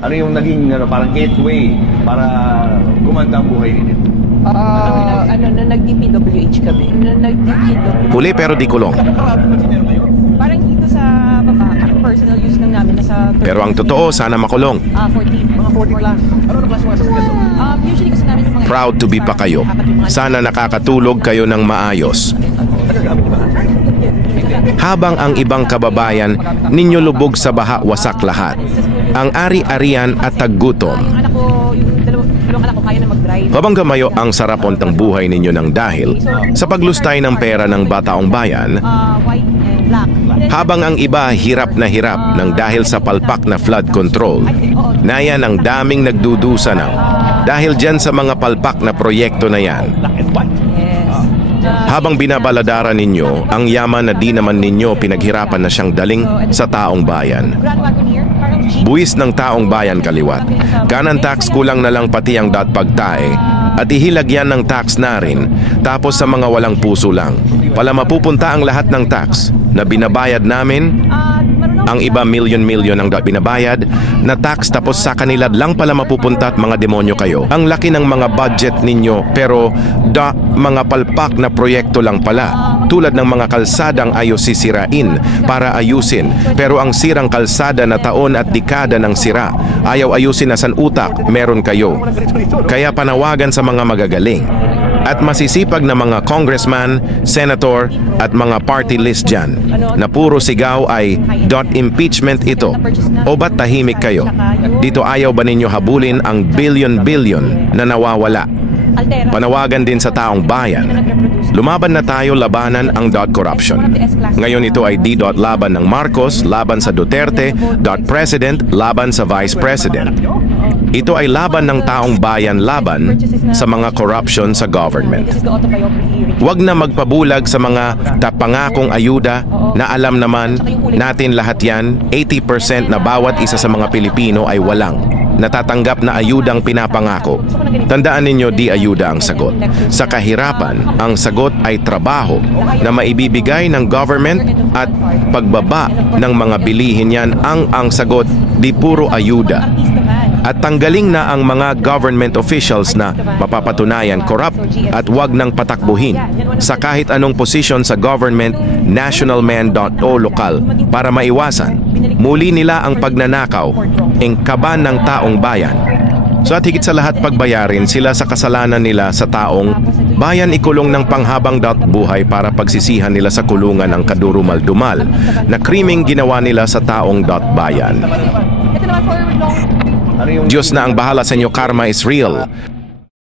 Ano yung naging parang gateway para gumanda ang buhay ninyo? Nung nag-DPWH kami. Nung nag-DPWH. Huli pero di kulong. Parang dito sa baba, personal use lang namin. Nasa Pero ang totoo, sana makulong. 14. Mga 40 lang. Ano na klase mga sasakyan? Usually gusto namin yung mga... Proud to be pa kayo. Sana nakakatulog kayo ng maayos. Habang ang ibang kababayan, ninyo lubog sa baha, wasak lahat. Ang ari-arian at taggutom. Yung anak ko, yung dalawang anak ko kaya na mag-drive. Habang gamayo ang sarapon ng buhay ninyo ng dahil sa paglustay ng pera ng bataong bayan, White and black. habang ang iba hirap na hirap ng dahil sa palpak na flood control, nayan ang daming nagdudusa ng dahil dyan sa mga palpak na proyekto na yan. Yes. Habang binabaladaran ninyo ang yaman na di naman ninyo pinaghirapan na siyang daling sa taong bayan. Grand Wagon here, parang jeep. Buwis ng taong bayan kaliwat. Kanan tax kulang na lang pati ang pagtae at ihilag yan ng tax na rin tapos sa mga walang puso lang. Pala mapupunta ang lahat ng tax na binabayad namin. Ang iba milyon-milyon ang binabayad na tax tapos sa kanila lang pala mapupunta at mga demonyo kayo. Ang laki ng mga budget ninyo pero mga palpak na proyekto lang pala. Tulad ng mga kalsadang ayaw sisirain para ayusin. Pero ang sirang kalsada na taon at dekada ng sira, ayaw ayusin na san utak, meron kayo. Kaya panawagan sa mga magagaling at masisipag na mga congressman, senator at mga party list dyan na puro sigaw ay impeachment ito o ba't tahimik kayo? Dito ayaw ba ninyo habulin ang billion-billion na nawawala? Panawagan din sa taong bayan. Lumaban na tayo labanan ang corruption. Ngayon ito ay laban ng Marcos, laban sa Duterte, President, laban sa Vice President. Ito ay laban ng taong bayan laban sa mga corruption sa government. Huwag na magpabulag sa mga pangakong ayuda na alam naman natin lahat yan, 80% na bawat isa sa mga Pilipino ay walang natatanggap na ayudang pinapangako. Tandaan ninyo, di ayuda ang sagot. Sa kahirapan, ang sagot ay trabaho na maibibigay ng government at pagbaba ng mga bilihin yan ang sagot, di puro ayuda. At tanggaling na ang mga government officials na mapapatunayan corrupt at wag nang patakbuhin sa kahit anong posisyon sa government, national man o lokal para maiwasan muli nila ang pagnanakaw, engkaban ng taong bayan. So at higit sa lahat pagbayarin sila sa kasalanan nila sa taong bayan ikulong ng panghabang buhay para pagsisihan nila sa kulungan ng kadurumal-dumal na krimeng ginawa nila sa taong bayan. Ito naman forward long. Diyos na ang bahala sa inyo, karma is real.